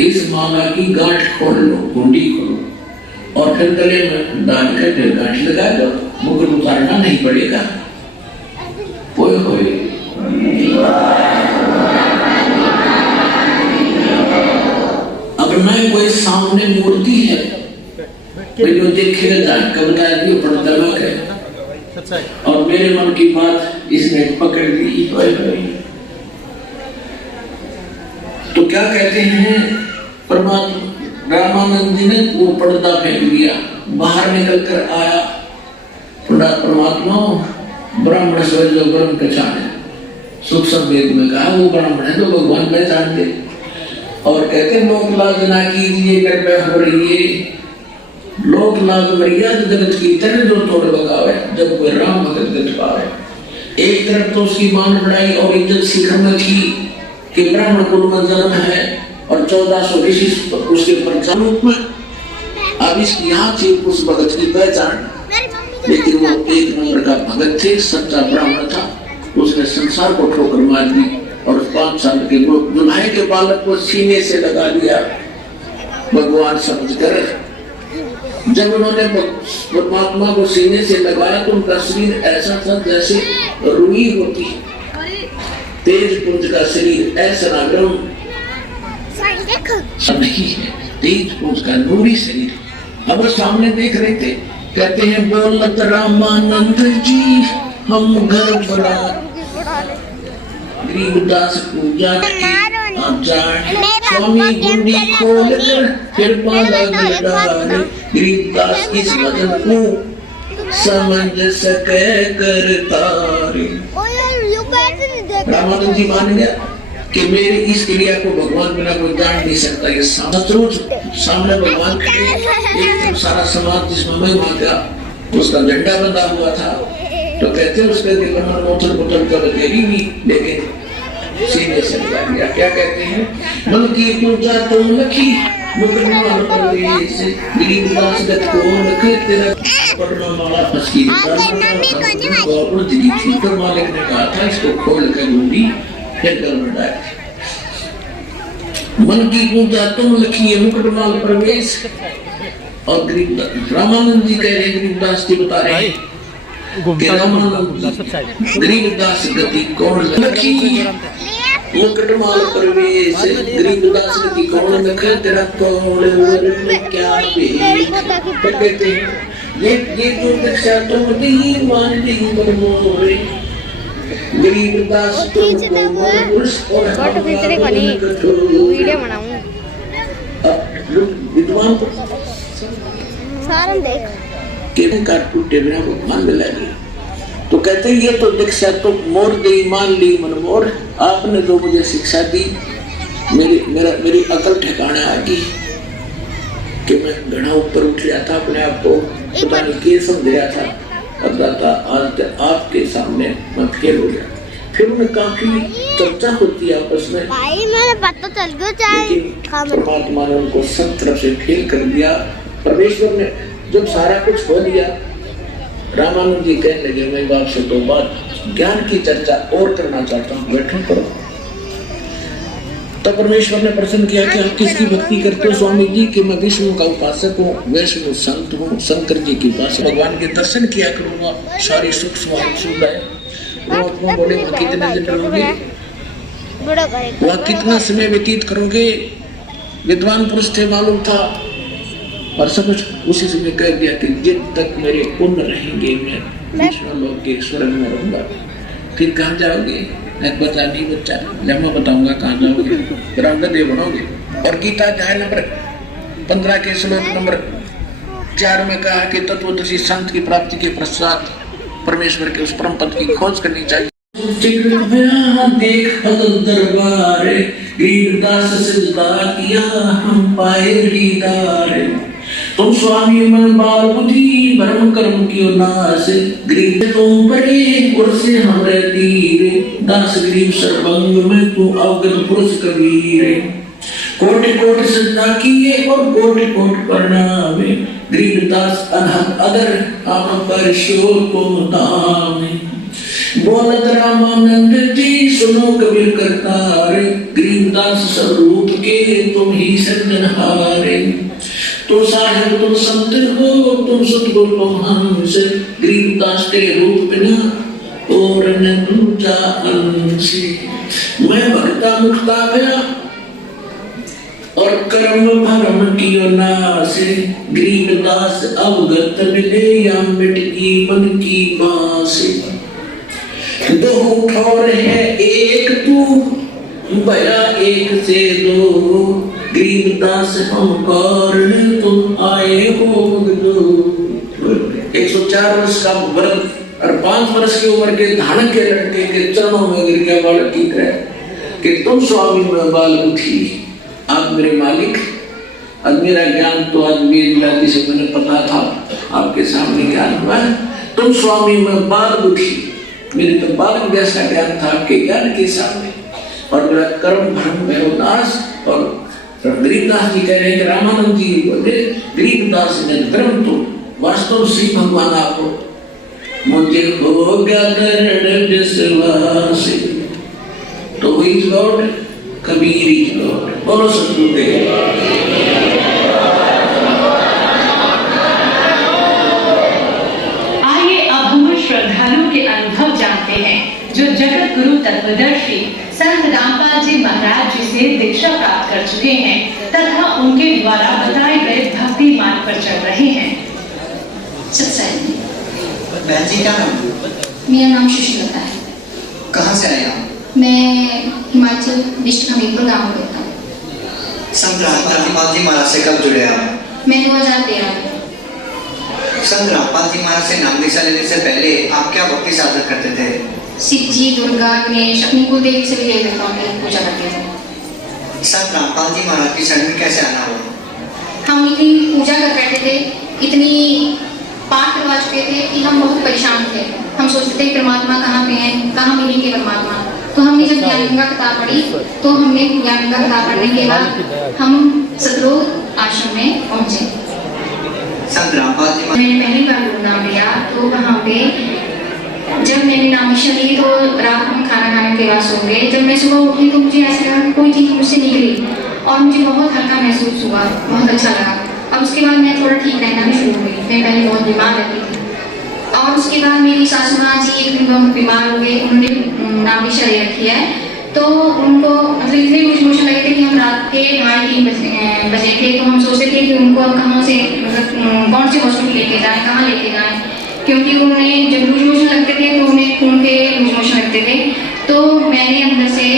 इस माला की गांठ खोल लो, कुंडी खोलो और फिर गले में डाल कर फिर गांठ लगा दो, मुकुट उतारना नहीं पड़ेगा। ओए होए अब मैं कोई सामने मूर्ति है, कोई जो देखेगा जान का बता दियो पड़ता है और मेरे मन की बात इसने पकड़ ली। ओए होए तो क्या कहते हैं परमात्मा रामानंद जी ने वो पर्दा फेंक दिया, बाहर निकल कर आया परमात्मा ब्राह्मण से जो ब्रह्म पहचाने, सुख संवेद में कहा वो ब्राह्मण है तो भगवान पहचान दे। और कहते लोक लाज ना कीजिए कृपया हो रही है, लोक लाज मर्यादा जगत की तरह जो तोड़ लगावे, जब कोई राम भगत गत पावे। एक तरफ तो उसकी मान बढ़ाई और इज्जत शिखर में थी कि ब्राह्मण कुल में जन्म है और 1400 ऋषि उसके पंचामृत में। अब इस यहाँ थी उस भगत की पहचान, लेकिन वो एक नंबर का भगत थे, सच्चा ब्राह्मण था। उसने संसार को ठोकर मार दी और 5 साल के दुल्हे के बालक को सीने से लगा लिया भगवान समझकर। जब उन्होंने परमात्मा को सीने से लगाया तो उनका शरीर ऐसा था जैसे रुई होती, तेज पुंज का शरीर ऐसा नरम नहीं है, तेज पुंज का नूरी शरीर। अब वो सामने देख रहे थे, कहते हैं बोलत रामानंद जी हम घर बड़ा गरीबदास पूजा स्वामी गुंडी खोल कर कृपा लगा गरीबदास इस वजन को समझ सके कर तारे। रामानंद जी मान गया कि मेरी इस क्रिया को भगवान बिना कोई जान नहीं सकता। ये शत्रुज सामने भगवान के सारा समाज जिसमें मैं वहां गया उसका झंडा बंधा हुआ था, तो कहते उसके दिल में मोटर मोटर कर घेरी हुई, लेकिन सीने से लगा दिया। क्या कहते हैं मन की पूजा तुम लखी मुकरमाल परवेश गरीबदास गत को लखे तेरा परमा माला फसकी तो मालिक ने कहा था इसको खोल कर गुंडी फिर कर डाल। मन की पूजा तुम लखी मुकरमाल परवेश। और रामानंद जी कह रहे गरीबदास जी बता रहे कि रामानंद गरीबदास गति कौन लखी मुकटमाल परवेश गरीबदास गति कौन लखे तेरा कौन क्या पे कहते हैं ये जो दक्षा तुम दी मान दी मनमोरे गरीबदास तुमको पुरुष और फोटो खींच रहे कोनी वीडियो बनाऊं विद्वान सारा देख के काट टूटे बिना भगवान मिला लिया। तो कहते ये तो दीक्षा तो मोर दे मान ली मन मोर, आपने जो मुझे शिक्षा दी मेरी अकल ठिकाने आ गई कि मैं घड़ा ऊपर उठ लिया था, अपने आप को पता नहीं क्या समझ रहा था, और दाता आज आपके सामने मैं फेल हो गया। फिर उन्हें काफी चर्चा होती है आपस में, भाई मैंने पता चल गया परमात्मा ने उनको सब तरफ से फेल कर दिया। परमेश्वर ने जब सारा कुछ हो दिया, रामानंद जी कहने लगे मैं बाप से 2 बात ज्ञान की चर्चा और करना चाहता हूँ, बैठो करो। तब परमेश्वर ने प्रश्न किया कि आप किसकी भक्ति करते हो स्वामी जी? कि मैं विष्णु का उपासक हूँ, वैष्णु संत हूँ, शंकर जी की उपासक, भगवान के दर्शन किया करूँगा, सारी सुख सुख है। वो बोले कितने दिन रहोगे, वह कितना समय व्यतीत करोगे? विद्वान पुरुष थे, मालूम था, और सब कुछ उसी से कह दिया कि जब तक मेरे पुण्य रहेंगे मैं विष्णु लोक के स्वर्ग में रहूंगा। फिर कहाँ जाओगे? एक बच्चा नहीं बच्चा, जब मैं बताऊंगा कहाँ जाओगे, रामदेव बनोगे। और गीता अध्याय नंबर 15 के श्लोक नंबर 4 में कहा कि तत्वदर्शी संत की प्राप्ति के पश्चात परमेश्वर के उस परम पद की खोज करनी चाहिए। देख दरबार गरीबदास सजदा किया हम पाए दीदार, तुम स्वामी मन बाल बुद्धि भरम कर्म कियो नाश, गरीब तुम परे और से हमरे तीर, दास गरीब सर्वंग में तू अवगत पुरुष कबीर, कोटि कोटि सजदा किए और कोटि कोटि प्रणाम, गरीबदास अनहद अदर आप पर शोक को दाम, बोलत रामानंद जी सुनो कबीर करतार, गरीबदास स्वरूप के तुम ही सज्जनहारे। तुम साहिब तुम संत हो, तुम सतगुरु तुम हंस, गरीबदास के रूप बिना और न दूजा अंश। मैं भक्ता मुक्ता गया और कर्म भरम कियो नाश, गरीबदास अवगत मिले या मिट की मन की बास। दो ठौर है एक तू भया एक से दो, गरीबदास हम कारण तुम आए हो दो। 104 वर्ष का व्रत और 5 वर्ष की उम्र के धान के लड़के के चरणों में गिर गया बालक की तरह कि तुम स्वामी में बाल उठी, आप मेरे मालिक। अब मेरा ज्ञान तो आज वेद से मैंने पता था, आपके सामने ज्ञान हुआ। तुम स्वामी में बाल उठी, मेरे तो बालक जैसा ज्ञान था आपके ज्ञान के सामने, और मेरा कर्म भ्रम है उदास। और गरीबदास जी कह रहे हैं कि रामानंद जी बोले गरीबदास ने धर्म तो वास्तव श्री भगवान आपको मुझे हो गया दृढ़ विश्वास, तो ही लॉर्ड कबीर इज लॉर्ड। बोलो सतगुरुदेव। आइए अब हम श्रद्धालुओं के अनुभव जानते हैं जो जगत गुरु तत्वदर्शी संत रामपाल जी महाराज जी से दीक्षा प्राप्त कर चुके हैं तथा उनके द्वारा बताए गए भक्ति मार्ग पर चल रहे हैं। सत्संग। बहन जी क्या नाम? मेरा नाम सुशीलता है। कहाँ से आए आप? मैं हिमाचल डिस्ट्रिक्ट हमीरपुर गाँव में रहता हूँ। संत रामपाल जी महाराज से कब जुड़े आप? मैं 2013 में। संत रामपाल जी महाराज से नाम दीक्षा लेने से पहले आप क्या भक्ति साधना करते थे? शिव जी, दुर्गा, गणेश, अपनी कुल देवी से भी देवताओं की पूजा करते थे। संत रामपाल जी महाराज की शरण में कैसे आना हुआ? हम इतनी पूजा कर बैठे थे, इतनी पाठ करवा चुके थे कि हम बहुत परेशान थे। हम सोचते थे परमात्मा कहाँ पे हैं, कहाँ मिलेंगे परमात्मा। तो हमने जब ज्ञान गंगा किताब पढ़ी तो हमने ज्ञान गंगा किताब पढ़ने के बाद हम सतलोक आश्रम में पहुँचे। संत रामपाल जी मैंने पहली बार गुरु नाम लिया तो वहाँ पे जब मैंने नाम ली तो रात में खाना खाने के बाद सो गए। जब मैं सुबह उठी तो मुझे ऐसा लगा कि कोई चीज़ मुझसे निकली और मुझे बहुत हल्का महसूस हुआ, बहुत अच्छा लगा। अब उसके बाद मैं थोड़ा ठीक रहना भी शुरू हुई। मैं पहले बहुत बीमार रहती थी और उसके बाद मेरी सासू माँ जी एक दिन बहुत बीमार हो गए। उन्होंने नाम दीक्षा ले रखी है तो उनको मतलब इतने लूज मोशन लगे थे कि हम रात के 2:30 बजे थे। तो हम सोचते थे कि उनको कहाँ से मतलब कौन से हॉस्पिटल लेके जाएं, कहाँ लेके जाएं, क्योंकि उन्हें जब लूज मोशन लगते थे तो उन्हें खून के लूज मोशन लगते थे। तो मैंने अंदर से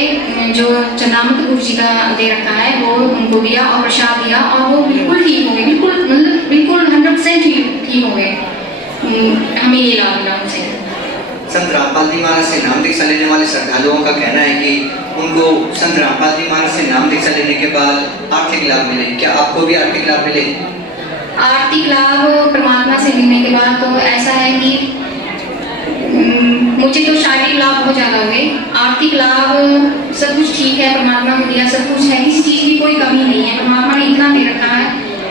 जो चंद्रामत गुरु जी का दे रखा है वो उनको दिया और प्रसाद दिया और वो बिल्कुल ठीक हो गए, बिल्कुल मतलब बिल्कुल 100% ठीक हो गए। हमें ये लाभ मिला उनसे। संत रामपाल जी महाराज से नाम दीक्षा लेने वाले श्रद्धालुओं का कहना है कि उनको संत रामपाल जी महाराज से नाम दीक्षा लेने के बाद आर्थिक लाभ मिले। क्या आपको भी आर्थिक लाभ मिले? आर्थिक लाभ परमात्मा से मिलने के बाद तो ऐसा है कि मुझे तो शारीरिक लाभ बहुत ज़्यादा हुए। आर्थिक लाभ सब कुछ ठीक है, परमात्मा ने दिया, सब कुछ है, किसी चीज़ की कोई कमी नहीं है। परमात्मा ने इतना दे रखा है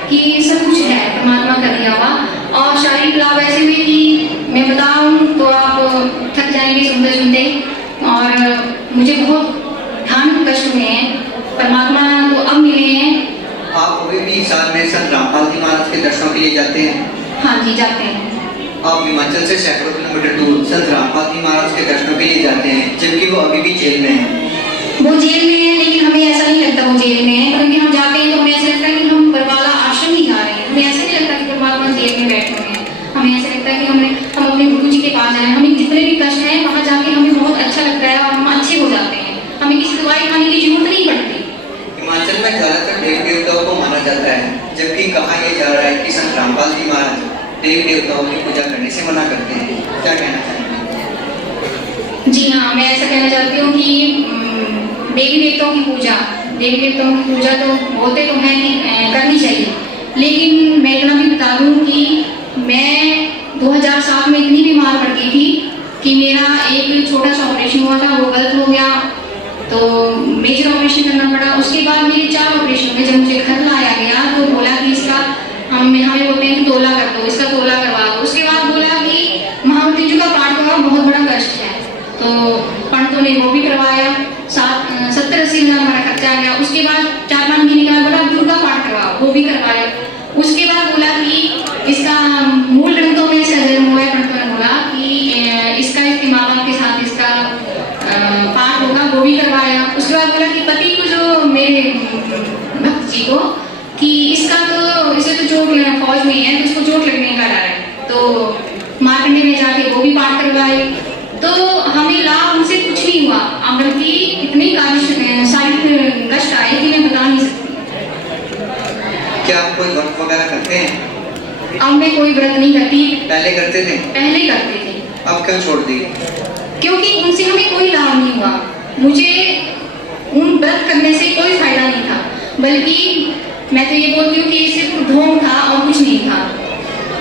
कि सब कुछ है परमात्मा का दिया हुआ। और शारीरिक लाभ ऐसे हुए कि मैं बताऊं तो आप थक जाएंगे सुनते सुनते। और मुझे बहुत ध्यान कष्ट हुए हैं, परमात्मा तो अब मिले हैं। आप अभी भी साल में संत रामपाल जी महाराज के दर्शनों के लिए जाते हैं? हाँ जी, जाते हैं। आप हिमाचल से सैकड़ों किलोमीटर दूर संत रामपाल जी महाराज के दर्शनों के लिए जाते हैं जबकि वो अभी भी जेल में हैं। वो जेल में है लेकिन हमें ऐसा नहीं लगता वो जेल में है, क्योंकि हम जाते हैं तो हमें ऐसा लगता है कि हम बरवाला आश्रम ही जा रहे हैं। हमें ऐसा नहीं लगता कि परमात्मा जेल में बैठे हुए हैं। हमें ऐसा लगता है कि हम अपने गुरु जी के पास जा रहे हैं। हमें जितने भी कष्ट हैं वहाँ जाके हमें बहुत अच्छा लगता है और हम अच्छे हो जाते हैं। हमें किसी दवाई खाने की जरूरत नहीं पड़ती। हिमाचल में ज्यादातर देवी देवताओं को माना जाता है, जबकि कहा यह जा रहा है कि संत रामपाल जी महाराज देवी देवताओं की पूजा करने से मना करते हैं। क्या कहना चाहेंगे? जी हाँ, मैं ऐसा कहना चाहती हूँ कि देवी देवताओं की पूजा तो बोलते तो हैं कि करनी चाहिए, लेकिन मैं इतना भी बता दूँ कि मैं 2007 में इतनी बीमार पड़ गई थी कि मेरा एक छोटा सा ऑपरेशन हुआ था, वो गलत हो गया तो मेजर ऑपरेशन करना पड़ा। उसके बाद मेरे 4 ऑपरेशन हुए। जब मुझे घर लाया गया तो बोला कि इसका हमें बोलते हैं कि तोला कर दो, इसका तोला करवा दो। उसके बाद बोला कि महामृत्युंजय का पाठ करना बहुत बड़ा कष्ट है। वो भी करवाए। उसके बाद बोला कि इसका मूल ग्रंथों में से अध्ययन हुआ है, पंडित ने बोला कि इसका इसके माँ बाप के साथ इसका पाठ होगा, वो भी करवाया। उसके बाद बोला कि पति को जो मेरे भक्त जी को कि इसका तो इसे तो चोट फौज में है तो इसको चोट लगने का डर है, तो मार्कंडे में जाके वो भी पाठ करवाए। तो हमें लाभ उनसे कुछ नहीं हुआ, बल्कि इतनी सारी कष्ट आए कि मैं बता नहीं सकती। क्या आप कोई व्रत वगैरह करते हैं? अब मैं कोई व्रत नहीं करती, पहले करते थे, पहले करते थे। अब क्यों छोड़ दिए? क्योंकि उनसे हमें कोई लाभ नहीं हुआ, मुझे उन व्रत करने से कोई फायदा नहीं था, बल्कि मैं तो ये बोलती हूँ कि ये सिर्फ ढोंग था और कुछ नहीं था।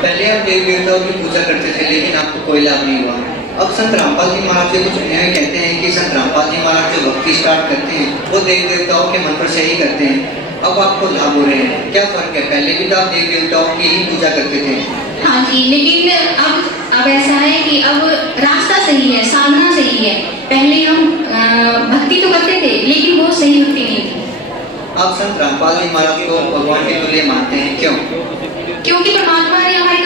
पहले आप देवी देवताओं की पूजा करते थे लेकिन आपको कोई लाभ नहीं हुआ। अब संत रामपाल जी महाराज जी कुछ यह कहते हैं कि संत रामपाल जी महाराज जो भक्ति स्टार्ट करते हैं वो देवी देवताओं के मंत्र से ही करते हैं, अब आपको लाभ हो रहे हैं। क्या फर्क है? पहले भी तो आप देवी देवताओं की ही पूजा करते थे। हाँ जी, लेकिन अब ऐसा है कि अब रास्ता सही है, साधना सही है। पहले हम भक्ति तो करते थे लेकिन वो सही भक्ति नहीं थी। आप संत रामपाल जी महाराज को भगवान के तुल्य मानते हैं, क्यों? क्योंकि परमात्मा ने हमारे